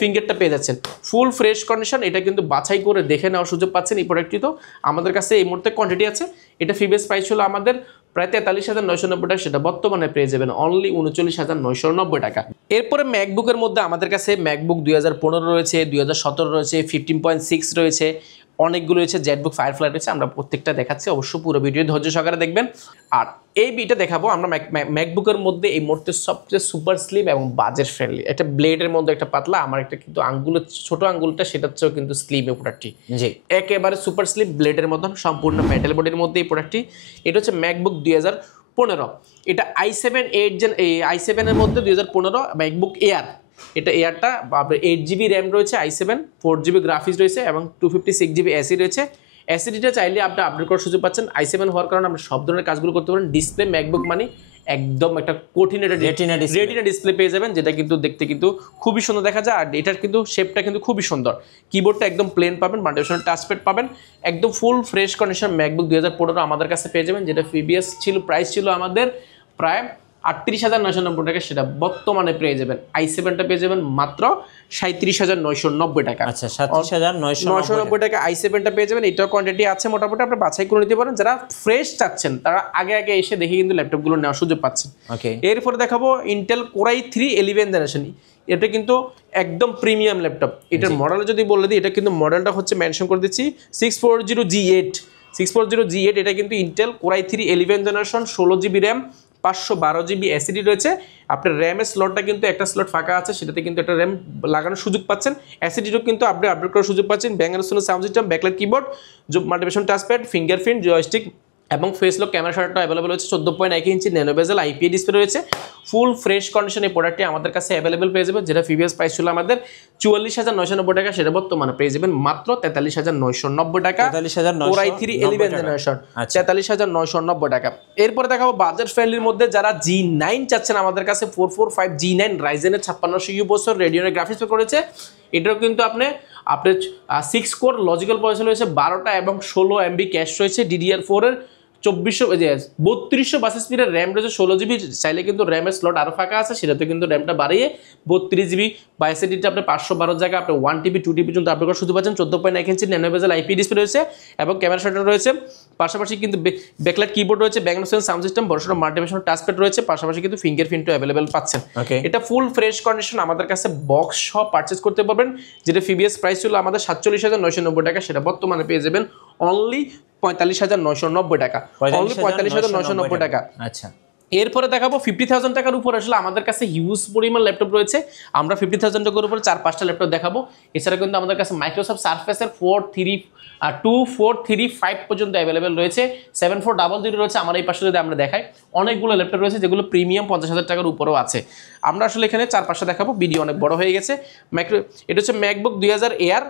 ফিঙ্গারটা পেয়ে যাচ্ছেন ফুল ফ্রেশ কন্ডিশন। এটা কিন্তু বাছাই করে দেখে নেওয়ার সুযোগ পাচ্ছেন। এই প্রোডাক্টটি তো আমাদের কাছে এই মুহূর্তে কোয়ান্টিটি আছে। এটা প্রিভিয়াস প্রাইস ছিল আমাদের প্রায় 43,990 টাকা, সেটা বর্তমানে পেয়ে যাবেন অনলি 39,990 টাকা। এরপরে ম্যাকবুকের মধ্যে আমাদের কাছে ম্যাকবুক 2015 রয়েছে, 2017 রয়েছে, 15.6 রয়েছে, অনেকগুলো রয়েছে, জেটবুক ফায়ারফ্লাই রয়েছে। আমরা প্রত্যেকটা দেখাচ্ছি, অবশ্য পুরো ভিডিও ধৈর্য সহকারে দেখবেন। আর এই বিটা দেখাবো আমরা ম্যাকবুকের মধ্যে এই মুহূর্তে সবচেয়ে সুপার স্লিম এবং বাজেট ফ্রেন্ডলি। একটা ব্লেডের মধ্যে একটা পাতলা, আমার একটা কিন্তু আঙ্গুলের ছোট আঙ্গুলটা, সেটা হচ্ছেও কিন্তু স্লিম এই প্রোডাক্টটি, জি একেবারে সুপার স্লিম ব্লেডের মতন, সম্পূর্ণ মেটাল বডির মধ্যে এই প্রোডাক্টটি। এটা হচ্ছে ম্যাকবুক 2015। এটা i7 8 জেন, এই i7 এর মধ্যে 2015 ম্যাকবুক এয়ার। এটা এয়ারটা 8 জিবি র্যাম রয়েছে, i7 4 জিবি গ্রাফিক্স রয়েছে এবং 256 জিবি এসি রয়েছে। এসিডিটা চাইলে আপনি আপডেট করার সুযোগ পাচ্ছেন। i7 হওয়ার কারণে আপনি সব ধরনের কাজগুলো করতে পারেন। ডিসপ্লে ম্যাকবুক মানে একদম একটা কঠিন রেটিনা ডিসপ্লে পেয়ে যাবেন, যেটা কিন্তু দেখতে কিন্তু খুবই সুন্দর দেখা যায়। আর এটার কিন্তু শেপটা কিন্তু খুবই সুন্দর। কিবোর্ডটা একদম প্লেন পাবেন, মাল্টিপ্যাশনের টাচপ্যাড পাবেন, একদম ফুল ফ্রেশ কন্ডিশন ম্যাকবুক 2015 আমাদের কাছে পেয়ে যাবেন। যেটা প্রিভিয়াস ছিল প্রাইস ছিল আমাদের প্রায় 38,990 টাকা, সেটা বর্তমানে পেয়ে যাবেন i7টা পেয়ে যাবেন মাত্র 37,990 টাকা। আচ্ছা, 37,990 টাকা i7টা পেয়ে যাবেন। এটাও কোয়ান্টিটি আছে মোটামুটি, আপনি বাছাই করে নিতে পারেন। যারা ফ্রেশ চাচ্ছেন তারা আগে আগে এসে দেখে কিন্তু ল্যাপটপগুলো নেওয়ার সুযোগ পাচ্ছেন। ওকে, এরপরে দেখাবো ইন্টেল কোর i3 11 জেনারেশন। এটা কিন্তু একদম প্রিমিয়াম ল্যাপটপ। এটার মডেল যদি বলে দিই, এটা কিন্তু মডেলটা হচ্ছে মেনশন করে দিচ্ছি 640G8। এটা কিন্তু Intel core i3 11 generation, 16 GB RAM, 512 GB SSD রয়েছে। আপনার র্যামের স্লটটা কিন্তু একটা স্লট ফাঁকা আছে, সেটাতে কিন্তু একটা র্যাম লাগানোর সুযোগ পাচ্ছেন। এসএসডিও কিন্তু আপনি আপডেট করার সুযোগ পাচ্ছেন। Bang Olufsen sound system, backlight keyboard, মাল্টিপ্যাশন টাচপ্যাড, ফিঙ্গারপ্রিন্ট, জয়স্টিক এবং ফেস লক ক্যামেরা শাটারটা অ্যাভেলেবল হচ্ছে। 14.1 inch nano bezel IPS display রয়েছে। ফুল ফ্রেশ কন্ডিশন এই প্রোডাক্টটি আমাদের কাছে অ্যাভেলেবল পেয়ে যাবেন। যেটা প্রিভিয়াস প্রাইস ছিল আমাদের 44,990 টাকা, সেটা বর্তমানে পেয়ে যাবেন মাত্র 43,990 টাকা। কোর i3 11 জেনারেশন 43,990 টাকা। এরপরে দেখাবো বাজেট ফ্রেন্ডলির মধ্যে যারা G9 চাচ্ছেন, আমাদের কাছে 445 G9 রাইজেনের 5600 ইউ বছর রেডিয়নের গ্রাফিক্স করেছে। এটাও কিন্তু আপনার 6 কোর লজিক্যাল প্রসেসর রয়েছে, 12টা এবং 16 এমবি ক্যাশ রয়েছে। DDR4 এর 3200 বাস স্পিডের র্যাম রয়েছে, 16 জিবি। চাইলে কিন্তু র্যামের স্লট আরও ফাঁকা আছে, সেটাতে কিন্তু র্যামটা বাড়িয়ে 32 জিবি বা এসএসডিটা আপনি 512 জায়গায় আপনি 1 টিবি 2 টিবি পর্যন্ত আপডেট করার সুযোগ পাচ্ছেন। 14.1 ইঞ্চি ন্যানো বেজেল আইপি ডিসপ্লে রয়েছে এবং ক্যামেরা শাটার রয়েছে। পাশাপাশি কিন্তু ব্যাকলাইট কিবোর্ড রয়েছে, ব্যাং অলিউশন সাউন্ড সিস্টেম, বড়সড় মাল্টিপ্যাশন টাচপ্যাড রয়েছে, পাশাপাশি কিন্তু ফিঙ্গারপ্রিন্টও অ্যাভেলেবল পাচ্ছেন। এটা ফুল ফ্রেশ কন্ডিশন আমাদের কাছে বক্স সহ পারচেজ করতে পারবেন। যেটা প্রিভিয়াস প্রাইস ছিল আমাদের 47,990 টাকা, সেটা বর্তমানে পেয়ে যাবেন অনলি 45,990 টাকা। অনলি 45,990 টাকা। আচ্ছা, এরপরে দেখাবো 50,000 টাকার উপর আসলে আমাদের কাছে হিউজ পরিমাণ ল্যাপটপ রয়েছে। আমরা 50,000 টাকার উপরে 4-5টা ল্যাপটপ দেখাবো। এছাড়া কিন্তু আমাদের কাছে মাইক্রোসফট সারফেসের 2435 পর্যন্ত অ্যাভেলেবেল রয়েছে। 7400 রয়েছে। আমার এই পাশে যদি আমরা দেখাই, অনেকগুলো ল্যাপটপ রয়েছে যেগুলো প্রিমিয়াম 50,000 টাকার উপরেও আছে। আমরা আসলে এখানে 4-5টা দেখাবো, ভিডিও অনেক বড় হয়ে গেছে। এটা হচ্ছে ম্যাকবুক 2000 এয়ার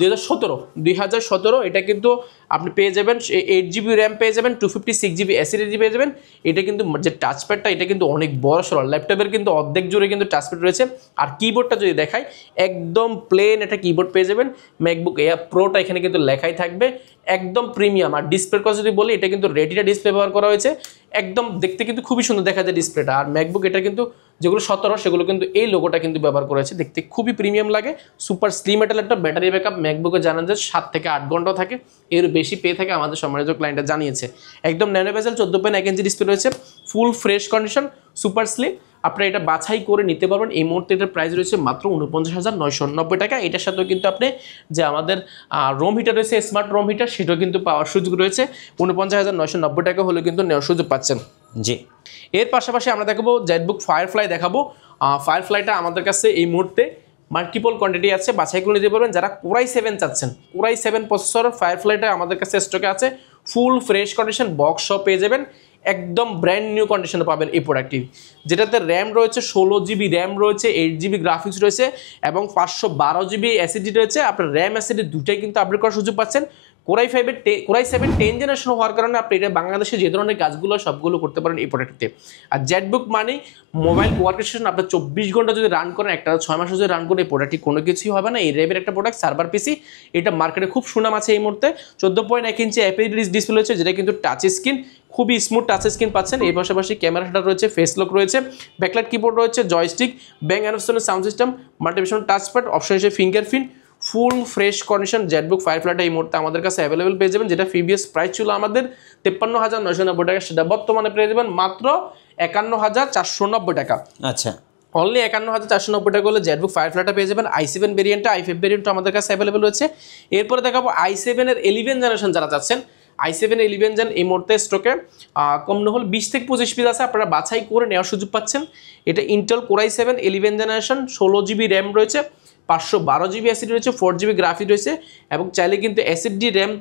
2017। এটা কিন্তু আপনি পেয়ে যাবেন 8 জিবি র্যাম পেয়ে যাবেন, 256 জিবি এসএসডি পেয়ে যাবেন। এটা কিন্তু যে টাচপ্যাডটা, এটা কিন্তু অনেক বড় সড়, ল্যাপটপের কিন্তু অর্ধেক জুড়ে কিন্তু টাচপ্যাড রয়েছে। আর কিবোর্ডটা যদি দেখাই, একদম প্লেন একটা কিবোর্ড পেয়ে যাবেন। ম্যাকবুক এয়ার প্রোটা এখানে কিন্তু লেখাই থাকবে, একদম প্রিমিয়াম। আর ডিসপ্লের কথা যদি বলি, এটা কিন্তু রেটিনা ডিসপ্লে ব্যবহার করা হয়েছে, একদম দেখতে কিন্তু খুবই সুন্দর দেখা যায় ডিসপ্লেটা। আর ম্যাকবুক এটা কিন্তু যেগুলো 17 সেগুলো কিন্তু এই লোগোটা কিন্তু ব্যবহার করেছে, দেখতে খুবই প্রিমিয়াম লাগে। সুপার স্লিম একটা ল্যাপটপ। ব্যাটারি ব্যাকআপ ম্যাকবুকে জানান যে 7 থেকে 8 ঘন্টা থাকে, এর বেশি পেয়ে থাকে আমাদের সম্মানিত ক্লায়েন্টরা জানিয়েছে। একদম ন্যানো বেজেল 14.1 ইঞ্চি ডিসপ্লে রয়েছে, full fresh condition, super slim. আপনারা এটা বাছাই করে নিতে পারবেন। এই মুহূর্তে এটার প্রাইস রয়েছে মাত্র 49,990 টাকা। এটার সাথেও কিন্তু আপনি যে আমাদের রুম হিটার রয়েছে, স্মার্ট রুম হিটার, সেটাও কিন্তু পাওয়ার সুযোগ রয়েছে। 49,990 টাকা হলে কিন্তু নেওয়ার সুযোগ পাচ্ছেন। জি, এর পাশাপাশি আমরা দেখাবো জেটবুক ফায়ারফ্লাই দেখাবো। ফায়ারফ্লাইটা আমাদের কাছে এই মুহূর্তে মাল্টিপল কোয়ান্টিটি আছে, বাছাই করে নিতে পারবেন। যারা কোরাই 7 চাচ্ছেন, কোরাই 7 প্রসেসর ফায়ারফ্লাইটা আমাদের কাছে স্টকে আছে, ফুল ফ্রেশ কন্ডিশন বক্স সহ পেয়ে যাবেন, একদম ব্র্যান্ড নিউ কন্ডিশনে পাবেন এই প্রোডাক্টটি, যেটাতে র্যাম রয়েছে 16 জিবি র্যাম রয়েছে, 8 জিবি গ্রাফিক্স রয়েছে এবং 512 জিবি এসএসডি রয়েছে। আপনার র্যাম এসএসডি দুটাই কিন্তু আপডেট করার সুযোগ পাচ্ছেন। কোরাই 7 10 জেনারেশন হওয়ার কারণে আপনি এটা বাংলাদেশে যে ধরনের কাজগুলো সবগুলো করতে পারেন এই প্রোডাক্টটিতে। আর জেটবুক মানে মোবাইল ওয়ার্কস্টেশন আপনার 24 ঘন্টা যদি রান করেন, একটা 6 মাস যদি রান করেন, এই প্রোডাক্টটি কোনো কিছুই হবে না। এই র্যামের একটা প্রোডাক্ট, সার্ভার পিসি, এটা মার্কেটে খুব সুনাম আছে এই মুহূর্তে। 14.1 ইঞ্চি অ্যাপেল ডিসপ্লে রয়েছে, যেটা কিন্তু টাচ স্ক্রিন, খুবই স্মুথ টাচ স্ক্রিন পাচ্ছেন। এর পাশাপাশি ক্যামেরাটা রয়েছে, ফেস লক রয়েছে, ব্যাকলাইট কিবোর্ড রয়েছে, joystick, bang and sound system, multivision touchpad, option হিসেবে fingerprint, full fresh condition ZBook ফায়ারফ্লাইটা এই মুহূর্তে আমাদের কাছে অ্যাভেলেবেল পেয়ে যাবেন। যেটা প্রিভিয়াস প্রাইস ছিল আমাদের 53,990 টাকা, সেটা বর্তমানে পেয়ে যাবেন মাত্র 51,490 টাকা। আচ্ছা, অনলি 51,490 টাকা হলে জেটবুক ফায়ারফ্লাইটা পেয়ে যাবেন। i7 ভেরিয়েন্টটা, i5 ভেরিয়েন্টটা আমাদের কাছে অ্যাভেলেবেল রয়েছে। এরপরে দেখাবো i7 এর 11 জেনারেশন যারা চাচ্ছেন। i7 11 জেন এই মুহূর্তে স্টকে কম না হলে 20 থেকে 25 পিস আছে, আপনারা বাছাই করে নেওয়ার সুযোগ পাচ্ছেন। এটা Intel core i 7 11 generation, 16 GB RAM রয়েছে, 512 জিবি এসএসডি রয়েছে, 4 জিবি গ্রাফিক্স রয়েছে এবং চাইলে কিন্তু এসএসডি র্যাম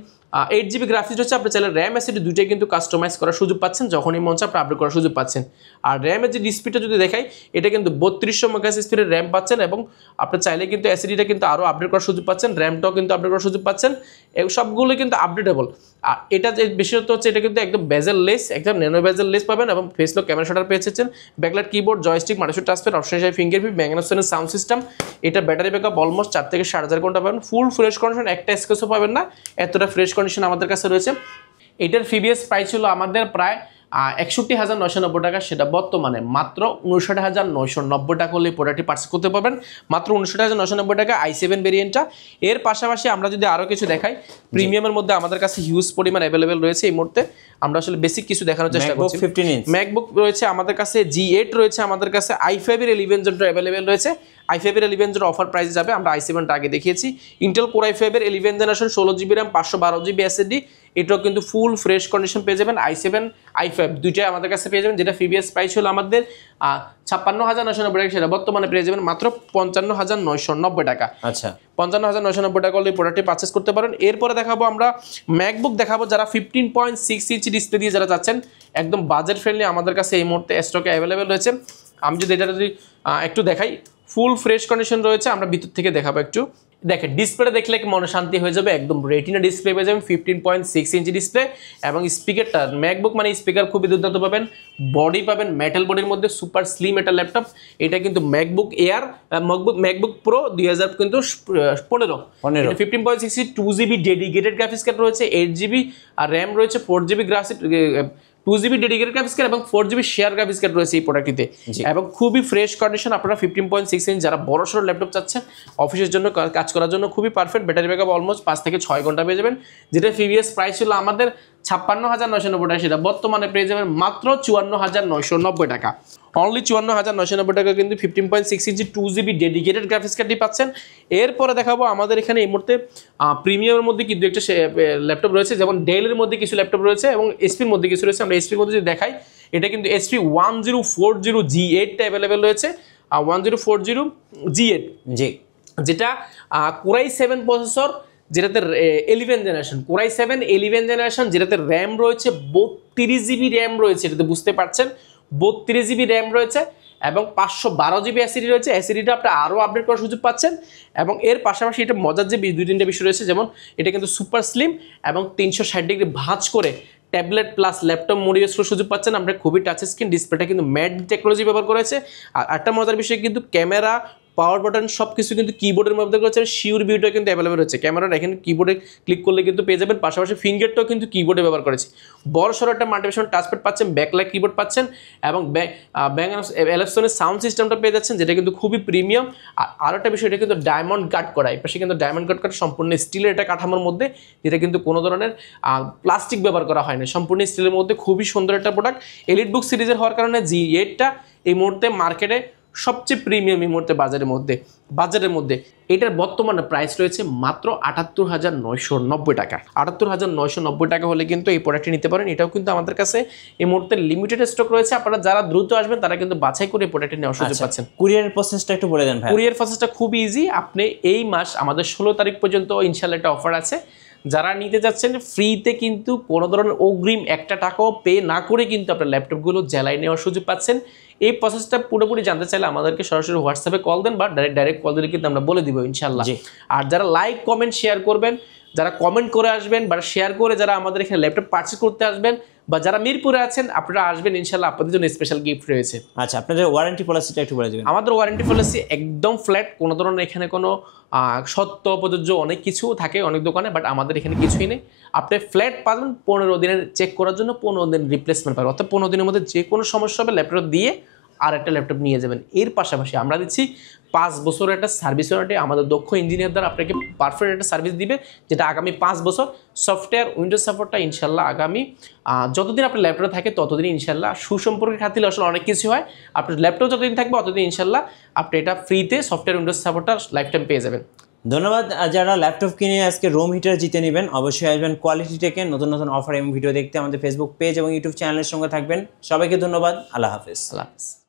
8 জিবি গ্রাফিক্স রয়েছে। আপনি চাইলে র্যাম এসএসডি দুইটাই কিন্তু কাস্টমাইজ করার সুযোগ পাচ্ছেন, যখনই মন চায় আপনি আপডেট করার সুযোগ পাচ্ছেন। আর র্যামের যে ডিসপ্লেটা যদি দেখাই, এটা কিন্তু 3200 মেগাহার্টজ স্পিডের র্যাম পাচ্ছেন এবং আপনি চাইলে কিন্তু এসএসডিটা কিন্তু আরও আপডেট করার সুযোগ পাচ্ছেন, র্যামটাও কিন্তু আপডেট করার সুযোগ পাচ্ছেন। এই সবগুলো কিন্তু আপডেটেবল। আর এটা যে বিশেষত হচ্ছে, এটা কিন্তু একদম বেজেল লেস, একদম ন্যানো বেজেল লেস পাবেন এবং ফেস লক ক্যামেরা শাটার পেয়েছেন, backlight keyboard, joystick, multivision touchpad, option হিসেবে fingerprint, bang and sound system. এটা ব্যাটারি ব্যাকআপ অলমোস্ট 4 থেকে 4.5 ঘন্টা পাবেন। ফুল ফ্রেশ কন্ডিশন, একটা স্কেচও পাবেন না, এতটা ফ্রেশ কন্ডিশন আমাদের কাছে রয়েছে। এটার প্রিভিয়াস প্রাইস ছিল আমাদের প্রায় 61,990 টাকা, সেটা বর্তমানে মাত্র 59,990 টাকা হলে প্রোডাক্টটি পার্চেস করতে পারবেন, মাত্র 59,990 টাকা i7 ভেরিয়েন্টটা। এর পাশাপাশি আমরা যদি আরও কিছু দেখাই, প্রিমিয়ামের মধ্যে আমাদের কাছে হিউজ পরিমাণ অ্যাভেলেবেল রয়েছে এই মুহূর্তে। আমরা আসলে বেসিক কিছু দেখানোর চেষ্টা করছি। ম্যাকবুক রয়েছে আমাদের কাছে, G8 রয়েছে আমাদের কাছে, i5 এর 11 জেনটা অ্যাভেলেবেল রয়েছে। i5 এর 11 জেন অফার প্রাইসে যাবে, আমরা i7টা আগে দেখিয়েছি। ইন্টেল কোর i5 এর 11 generation, 16 GB RAM, 512 GB SSD, এটাও কিন্তু ফুল ফ্রেশ কন্ডিশন পেয়ে যাবেন। i7 i5 দুইটাই আমাদের কাছে পেয়ে যাবেন। যেটা প্রিভিয়াস প্রাইস ছিল আমাদের 56,990 টাকা, সেটা বর্তমানে পেয়ে যাবেন মাত্র 55,990 টাকা। আচ্ছা, 55,990 টাকা হলে প্রোডাক্টটি পারচেস করতে পারেন। এরপরে দেখাবো আমরা ম্যাকবুক দেখাবো, যারা 15.6 ইঞ্চি ডিসপ্লে দিয়ে যারা চাচ্ছেন, একদম বাজেট ফ্রেন্ডলি আমাদের কাছে এই মুহূর্তে স্টকে অ্যাভেলেবেল রয়েছে। আমি যদি এটা যদি একটু দেখাই, ফুল ফ্রেশ কন্ডিশন রয়েছে, আমরা ভিতর থেকে দেখাবো একটু। দেখেন, ডিসপ্লে দেখলে মনে শান্তি হয়ে যাবে, একদম রেটিনা ডিসপ্লে পেয়ে যাবেন, 15.6 ইঞ্চি ডিসপ্লে এবং স্পিকারটা, ম্যাকবুক মানে স্পিকার খুবই দুর্দান্ত পাবেন, বডি পাবেন মেটাল বডির মধ্যে, সুপার স্লিম একটা ল্যাপটপ। এটা কিন্তু ম্যাকবুক এয়ার, ম্যাকবুক প্রো 2000 কিন্তু 15 15.6 2 জিবি ডেডিকেটেড গ্রাফিক্স কার্ড রয়েছে, 8 জিবি আর র্যাম রয়েছে, 4 GB graphics 2 GB dedicated graphics card এবং 4 জিবি শেয়ার গ্রাফিক্স কার্ড রয়েছে এই প্রোডাক্টটিতে এবং খুবই ফ্রেশ কন্ডিশন। আপনারা 15.6 ইঞ্চ যারা বড় সড়ো ল্যাপটপ চাচ্ছেন অফিসের জন্য, কাজ করার জন্য খুবই পারফেক্ট। ব্যাটারি ব্যাকআপ অলমোস্ট 5 থেকে 6 ঘন্টা পেয়ে যাবেন। যেটা প্রিভিয়াস প্রাইস ছিল আমাদের 56,990 টাকা, সেটা বর্তমানে পেয়ে যাবেন মাত্র 54,990 টাকা। অনলি 54,990 টাকা কিন্তু 15.6 ইঞ্চি 2 জিবি ডেডিকেটেড গ্রাফিক্স কার্ডটি পাচ্ছেন। এরপরে দেখাবো আমাদের এখানে এই মুহূর্তে প্রিমিয়ামের মধ্যে কিন্তু একটা ল্যাপটপ রয়েছে, যেমন ডেলের মধ্যে কিছু ল্যাপটপ রয়েছে এবং এসপির মধ্যে কিছু রয়েছে। আমরা এসপির মধ্যে যদি দেখাই, এটা কিন্তু HP 1040 G8 অ্যাভেলেবেল রয়েছে, 1040 G8 জি, যেটা কোরাই 7 প্রসেসর, যেটাতে 11 জেনারেশন, কোরাই 7 11 জেনারেশন, যেটাতে র্যাম রয়েছে 32 জিবি র্যাম রয়েছে, এটাতে বুঝতে পারছেন 32 জিবি র্যাম রয়েছে এবং 512 জিবি এসএসডি রয়েছে। এসএসডিটা আপনি আরও আপডেট করার সুযোগ পাচ্ছেন এবং এর পাশাপাশি এটা মজার যে 2-3টা বিষয় রয়েছে, যেমন এটা কিন্তু সুপার স্লিম এবং 360 ডিগ্রি ভাঁজ করে tablet plus laptop mode use করার সুযোগ পাচ্ছেন। আমরা খুবই টাচ স্ক্রিন, ডিসপ্লেটা কিন্তু ম্যাট টেকনোলজি ব্যবহার করেছে। আর একটা মজার বিষয় কিন্তু ক্যামেরা, পাওয়ার বাটন সব কিছু কিন্তু কিবোর্ডের মধ্যে রয়েছে, শিওর ভিউটা কিন্তু অ্যাভেলেবল রয়েছে। ক্যামেরাটা এখানে কিবোর্ডে ক্লিক করলে কিন্তু পেয়ে যাবেন, পাশাপাশি ফিঙ্গারটাও কিন্তু কিবোর্ডে ব্যবহার করেছে। বড় সড়ো একটা মাল্টিভিশন টাচপ্যাড পাচ্ছেন, ব্যাকলাইট কিবোর্ড পাচ্ছেন এবং ব্যাং অ্যালপসনের সাউন্ড সিস্টেমটা পেয়ে যাচ্ছেন, যেটা কিন্তু খুবই প্রিমিয়াম। আর আরও একটা বিষয়, এটা কিন্তু ডায়মন্ড কাট করা, এই পাশে কিন্তু ডায়মন্ড কাট করা, সম্পূর্ণ স্টিলের একটা কাঠামোর মধ্যে, যেটা কিন্তু কোনো ধরনের প্লাস্টিক ব্যবহার করা হয় না, সম্পূর্ণ স্টিলের মধ্যে, খুবই সুন্দর একটা প্রোডাক্ট। এলিটবুক সিরিজের হওয়ার কারণে G8টা এই মুহূর্তে মার্কেটে সবচেয়ে প্রিমিয়াম এই মুহূর্তে বাজারের মধ্যে এটার বর্তমানে প্রাইস রয়েছে মাত্র ৭৮,৯৯০ টাকা। ৭৮,৯৯০ টাকা হলে কিন্তু এই প্রোডাক্টটি নিতে পারেন। এটাও কিন্তু আমাদের কাছে এই মুহূর্তে লিমিটেড স্টক রয়েছে। আপনারা যারা দ্রুত আসবেন তারা কিন্তু বাছাই করে এই প্রোডাক্টটি নেওয়ার সুযোগ পাচ্ছেন। কুরিয়ার প্রসেসটা একটু বলে দেন ভাই। কুরিয়ার প্রসেসটা খুব ইজি। আপনি এই মাস আমাদের ১৬ তারিখ পর্যন্ত ইনশাআল্লাহ একটা অফার আছে। যারা নিতে যাচ্ছেন ফ্রিতে কিন্তু কোনো ধরনের অগ্রিম একটা টাকাও পে না করে কিন্তু আপনার ল্যাপটপগুলো জ্বালাই নেওয়ার সুযোগ পাচ্ছেন। এই প্রসেসটা পুরোপুরি জানতে চাইলে আমাদেরকে সরাসরি হোয়াটসঅ্যাপে কল দেন বা ডাইরেক্ট কল দিলে কিন্তু আমরা বলে দিব ইনশাআল্লাহ। আর যারা লাইক কমেন্ট শেয়ার করবেন, যারা কমেন্ট করে আসবেন বা শেয়ার করে যারা আমাদের এখানে ল্যাপটপ পারচেজ করতে আসবেন বা যারা মিরপুরে আছেন আপনারা আসবেন ইনশাআল্লাহ, আপনাদের জন্য স্পেশাল গিফট রয়েছে। আচ্ছা, আপনাদের ওয়ারেন্টি পলিসিটা একটু বলে দিবেন। আমাদের ওয়ারেন্টি পলিসি একদম ফ্ল্যাট, কোনো ধরনের এখানে কোনো সত্য প্রযোজ্য অনেক কিছু থাকে অনেক দোকানে, বাট আমাদের এখানে কিছুই নেই। আপনি ফ্ল্যাট পাবেন 15 দিনের চেক করার জন্য, 15 দিন রিপ্লেসমেন্ট পাবেন, অর্থাৎ 15 দিনের মধ্যে যে কোনো সমস্যা হবে ল্যাপটপ দিয়ে আর একটা ল্যাপটপ নিয়ে যাবেন। এর পাশাপাশি আমরা দিচ্ছি 5 বছরের একটা সার্ভিস ওয়ারেন্টি। আমাদের দক্ষ ইঞ্জিনিয়ার দ্বারা আপনাকে পারফেক্ট একটা সার্ভিস দিবে, যেটা আগামী 5 বছর। সফটওয়্যার উইন্ডোজ সাপোর্টটা ইনশাল্লাহ আগামী যতদিন আপনার ল্যাপটপ থাকে ততদিন ইনশাল্লাহ, সুসম্পর্কের খাতিলে আসলে অনেক কিছু হয়। আপনার ল্যাপটপ যতদিন থাকবে ততদিন ইনশাল্লাহ আপনি এটা ফ্রিতে সফটওয়্যার উইন্ডোজ সাপোর্টটা লাইফ টাইম পেয়ে যাবেন। ধন্যবাদ। যারা ল্যাপটপ কিনে আজকে রুম হিটার জিতে নেবেন অবশ্যই আসবেন কোয়ালিটি টেকে। নতুন নতুন অফার এবং ভিডিও দেখতে আমাদের ফেসবুক পেজ এবং ইউটিউব চ্যানেলের সঙ্গে থাকবেন। সবাইকে ধন্যবাদ। আল্লাহ হাফেজ। আল্লাহ হাফেজ।